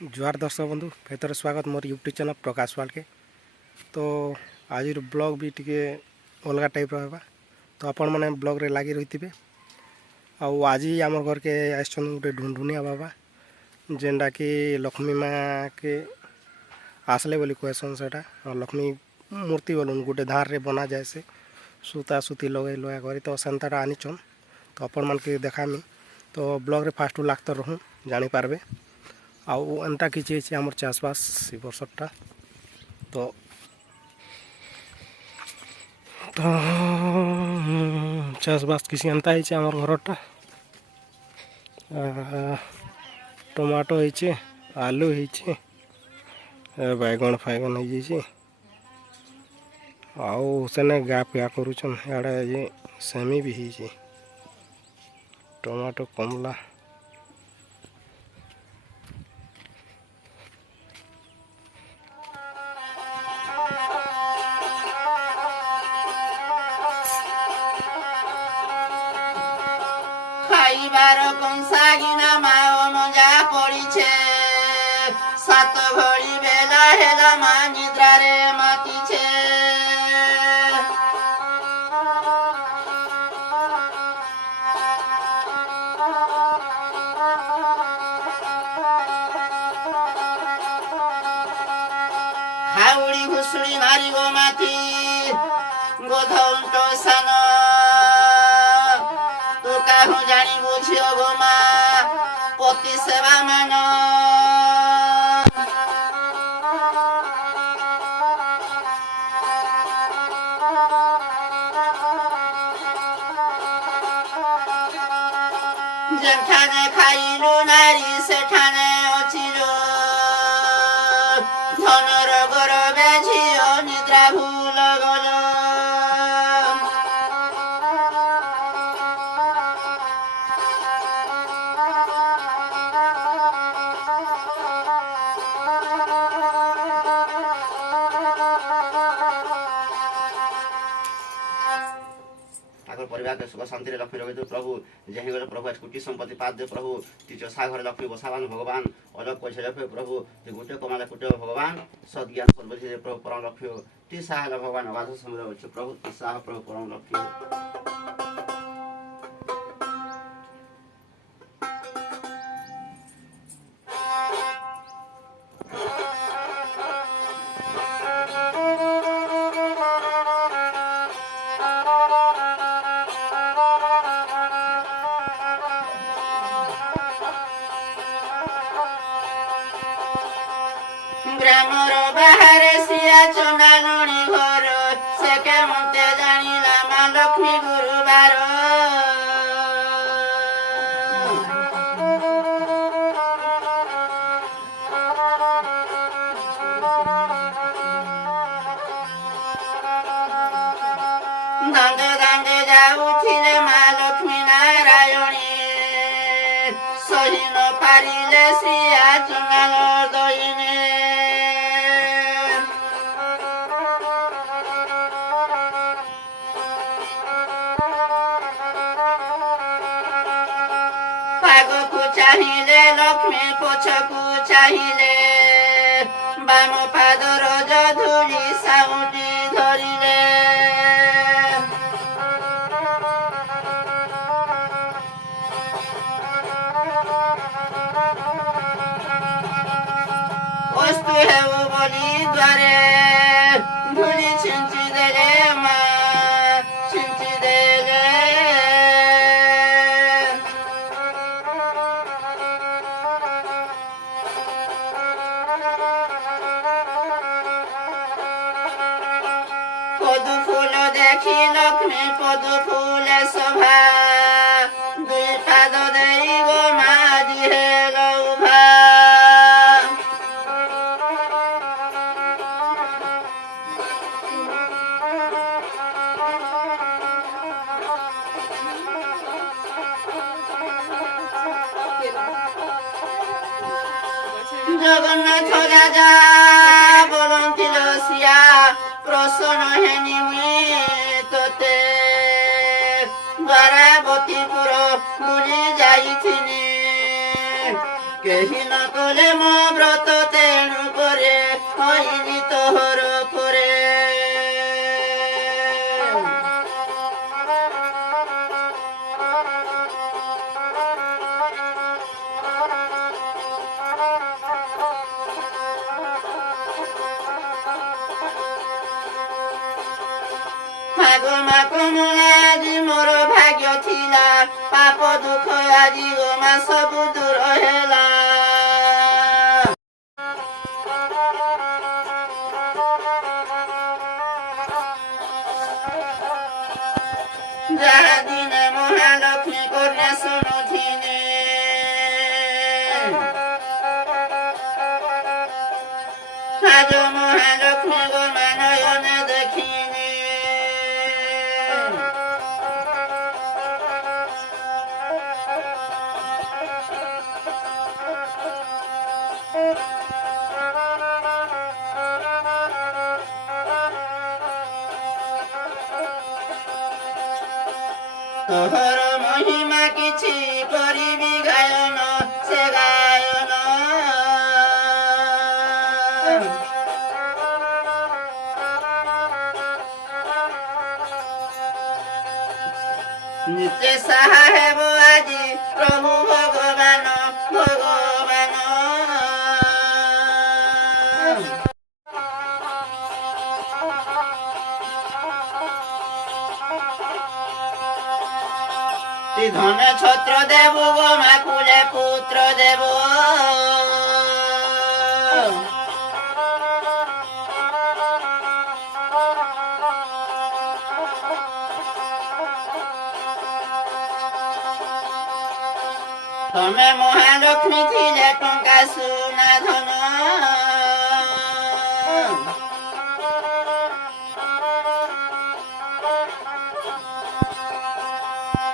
जुआर दर्शक बंधु फेर स्वागत मोर यूट्यूब चैनल प्रकाश वाल के। तो आज ब्लॉग भी टी अलग टाइप रहा तो आपण मैंने ब्लॉग रे लगी रही थे। आज आम घर के आसन गोटे ढुंढुनिया बाबा जेनटा कि लक्ष्मी माँ के आसले बोली कहसन से लक्ष्मी मूर्ति बोलून गोटे धार रे बना जाए से सूता सूती लगे लगा कर तो सेंता आनीचन तो आपण मान के देखामी। तो ब्लॉग रे फास्ट लागत रहूँ जानीपारे आउ एंता किसी आमर चाषबास बर्षटा तो चाषबास किसी एंता आमर घरटा टमाटो होइछे आलू होइछे बैगन फैगन हो आउ सेने गा पिया करुचन याडे ये सेमी भी होइछे टमाटो कमला खाइबार कंसागिना माओ मजा पड़ीछे सात घड़ी बेला हेला मा निद्रा रे मातीछे हाउड़ी घुसुड़ी मारी गो माथी गोधौंटो सानो हूँ जानी बुझियो गो माँ पति सेवा मान जेठाने खाइलु नारी सेठाने अचिलो धन रोगर बेझियो निद्रा भूल गलो परिवार के सुख शांति लक्ष्मी रखे प्रभु जही गले प्रभु कुटी संपत्ति पाद दे प्रभु ती चषा घर लक्ष्मी बसावान भगवान अलग पैसा रखे प्रभु ती गुटे कमाले कुटे भगवान सद ज्ञान सर्वधि दे प्रभु परम लक्ष्मी ती साह भगवान अगाध समुद्र अच्छे प्रभु ती साह प्रभु परम लक्ष्मी ब्राह्मण बाहर सिया चंडालुणी घर से के मते जानिला माँ लक्ष्मी गुरुवार दांडे दांडे जाऊथिले माँ लक्ष्मी नारायणी सही न पारिले सिया चंडाल दईने चाहिए लक्ष्मी पछकू चाहिए बाम पादर धूली साउटी धरिले वस्तु है वो बोली द्वारे धूली छिंची देले माँ छिंची देले पदु फूल देखी लक्ष्मी पदु फूल शोभा दुई पाद देई गो माँ दिहेल उभा जगन्नाथ राजा बोलती लसिया प्रसन्न हेनी मुई तोते द्वारावतीपुर बुली जाइथिनी କେହି ନ କଲେ ମୋ ବ୍ରତ ତେଣୁ ପରେ ହଇନି ତୋହର ପରେ ମାଗ ମାଗ ଆଜି ମୋର ଭାଗ୍ୟ ଥିଲା ପାପ ଦୁଃଖ ଆଜି ଗୋମା ସବୁ ଦୂର ହେଲା ଯାହା ଦିନେ ମହାଲକ୍ଷ୍ମୀ କନ୍ୟା ଶୁଣୁଥିନେ ଆଜ ମହାଲକ୍ଷ୍ମୀ ଗୋମା ନୟନେ ଦେଖିନେ ତୋହର ମହିମା କିଛି କରିବି ଗାୟନ ସେ ଗାୟନ ନିତ୍ୟ ସାହା ହେବ ଆଜି ପ୍ରଭୁ ଭଗବାନ ଭଗବାନ ধনে ছত্র দেব গোমা কুলে পুত্র দেব ତମେ ମହାଲକ୍ଷ୍ମୀ ଥିଲେ ଟଙ୍କା ସୁନା ଧନ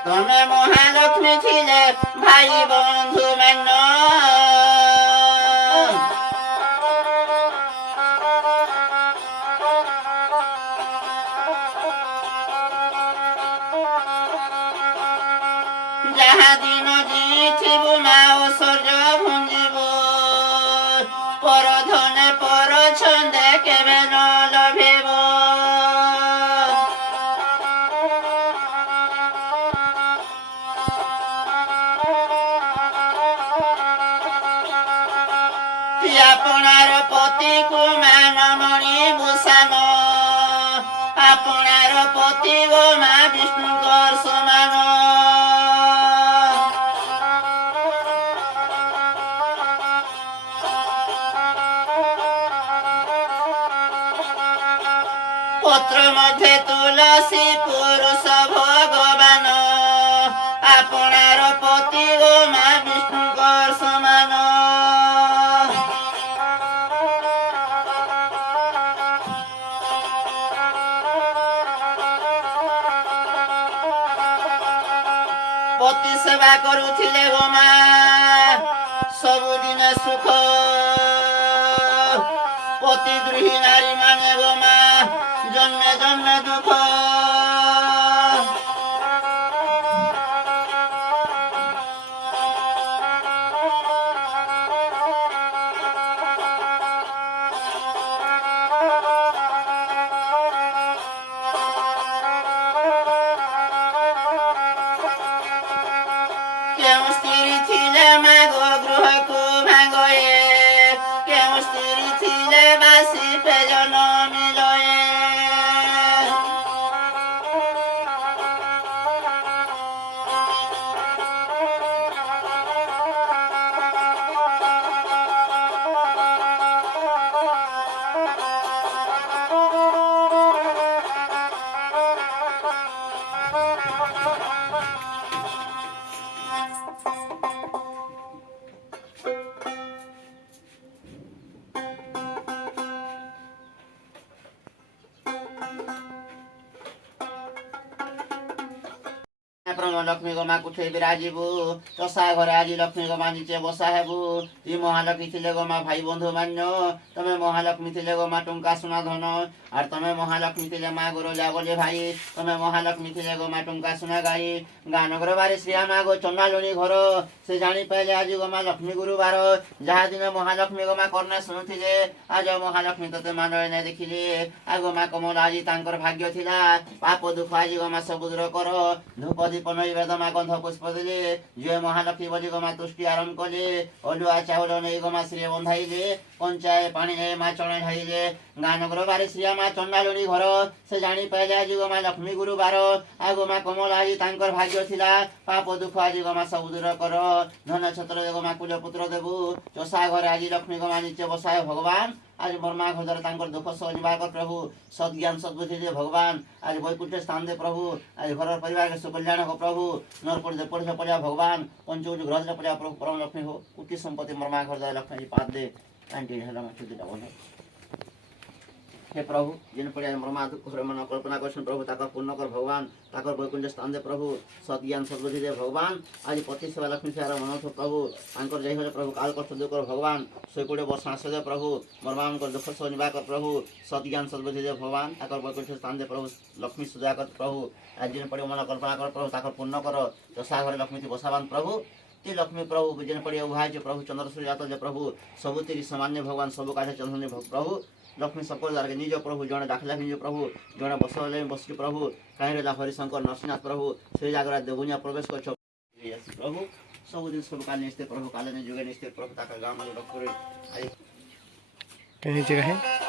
ତମେ ମହାଲକ୍ଷ୍ମୀ ଥିଲେ ଭାଇ ବନ୍ଧୁ ମାନ ଯାହା ଦିନ ଜିଥିବୁ ମା ଐଶ୍ୱର୍ଯ୍ୟ ଭୁଞ୍ଜିବୁ ପର ଧନେ ପର ଛନ୍ଦେ କେବେ ନ ଲଭିବ ଆପଣାର ପତିକୁ ମାନମଣି ଭୂଷାନ ଆପଣାର ପତି ଗୋ ମା ବିଷ୍ଣୁଙ୍କର ସମାନ ପତ୍ର ମଧ୍ୟରେ ତୁଳସୀ ପୁରୁଷ ଭଗବାନ ଆପଣାର ପତି ଗୋ ମା ବିଷ୍ଣୁଙ୍କର ସମାନ ପତି ସେବା କରୁଥିଲେ ଗୋମା ସବୁଦିନେ ସୁଖ ପତି ଦ୍ରୋହୀ ନାରୀ ମାନେ ଗୋମା ଜନ୍ମେ ଜନ୍ମେ ଦୁଃଖ କେଉଁ ସ୍ତ୍ରୀ ଥିଲେ ମାଗ ଗୃହକୁ ଭାଙ୍ଗଏ କେଉଁ ସ୍ତ୍ରୀ ଥିଲେ ବାସି ପେଜନ ମିଲଏ লক্ষ্মী গোমা কুঠেই বিরাজিবু তসা ঘরে আজি লক্ষ্মী গোমা নিচে বসা হেবু ই মহালক্ষ্মী ଥିଲେ গোমা ভাই বন্ধু মান্য তুমি মহালক্ষ্মী ଥିଲେ গোমা টঙ্কা সোনা ধন আর তুমি মহালক্ষ্মী ଥିଲେ মা গুরু যাবো যে ভাই তুমি মহালক্ষ্মী ଥିଲେ গো মা টুঙ্কা শুনা গাই গানগর বারে শ্রিয়া মা গো চন্দালুনি ঘর সে জানি পাইলে আজ গো মা লক্ষ্মী গুরুবার যাহা দিন মহালক্ষ্মী গো মা কর্ণা শুনুଥିଲେ আজ মহালক্ষ্মী তোতে ମାନରେ ନାଇଁ ଦେଖିଲେ ଆଗ ମା କମଳ ଆଜି ତାଙ୍କର ଭାଗ୍ୟ ଥିଲା ପାପ ଦୁଃଖ ଆଜି ଗো ମା ସବୁ ଦୂର କର ଧୂପ ଦୀପ ନୈବେଦ ମା ଗନ୍ଧ ପୁଷ୍ପ ଦେଲେ ଜୟ ମହାଲକ୍ଷ୍ମୀ ବଜି ଗো ମା ତୁଷ୍ଟି ଆରମ୍ଭ କଲେ ଅଲୁଆ ଚାଉଳ ନେଇ ଗো ମା ଶ୍ରୀ ବନ୍ଧାଇଲେ କଞ୍ଚାଏ ପାଣି ନେଇ ମା ଚଣେ ଢାଇଲେ ଗାନଗର ବାରେ ଶ୍ରିୟା ମା ଚଣ୍ଡାଲୁଣି ଘର ସେ ଜାଣି ପାଇଲେ ଆଜି ଗো ମା ଲକ୍ଷ୍ମୀ ଗୁରୁବାର ଆଗ ମା କମଳ ଆଜି ତାଙ୍କର ଭାଗ୍ୟ ଥିଲା ପାପ ଦୁଃଖ ଆଜି ଗো ମା ସବୁ ଦୂର କର ଧନ ଛତ୍ର ଗো ମା କୁଲ ପୁତ୍ର ଦେବୁ ଚଷା ଘରେ ଆଜି ଲକ୍ଷ୍ମୀ ଗো ମା ନିଚେ ବସାଏ ଭଗବାନ आज बर्मा घोदर तांकर दुख सहजिबाक प्रभु सद्ज्ञान सद्बुद्धि दे भगवान आज वैकुंठ स्थान दे प्रभु आज घर परिवार के सुकल्याण हो प्रभु नरपुर दे पढ़े पड़िया भगवान पंचभुज ग्रह दे पड़िया प्रभु परम लक्ष्मी हो कुटी संपत्ति बर्मा घोदर लक्ष्मी जी पाद दे कांटी हेला मछुदी डाबन हे प्रभु जिन पड़िया बर्मा दुख घर मन कल्पना करछन प्रभु ताका पूर्ण कर भगवान ताकर वैकुंठ स्थान दे प्रभु सद्ज्ञान सद्बुद्धि दे भगवान आज पति सेवा लक्ष्मी सेवा मन हो प्रभु तांकर जय हो प्रभु काल कष्ट दूर कर भगवान 120 वर्ष आसे दे प्रभु बर्मा कर दुख सहजिबाक प्रभु सद्ज्ञान सद्बुद्धि दे भगवान ताकर वैकुंठ स्थान दे प्रभु लक्ष्मी सुजा कर प्रभु आज जिन पड़िया मन कल्पना कर प्रभु ताकर पूर्ण कर दशा घर लक्ष्मी थी बसावान प्रभु ती लक्ष्मी प्रभु जिन पड़िया उभाय प्रभु चंद्र सूर्य जात जे प्रभु सबुति सामान्य भगवान सब काठे चंद्रनी प्रभु लक्ष्मी सकल द्वारा निज प्रभु जड़े डाकला निज प्रभु जड़े बसले बस प्रभु कहीं रहा हरिशंकर नरसिंहनाथ प्रभु से जगह देवुनिया प्रवेश कर प्रभु सबुदिन सब काल निस्ते प्रभु काले जुगे निस्ते प्रभु ताका गाँव में कहीं जगह है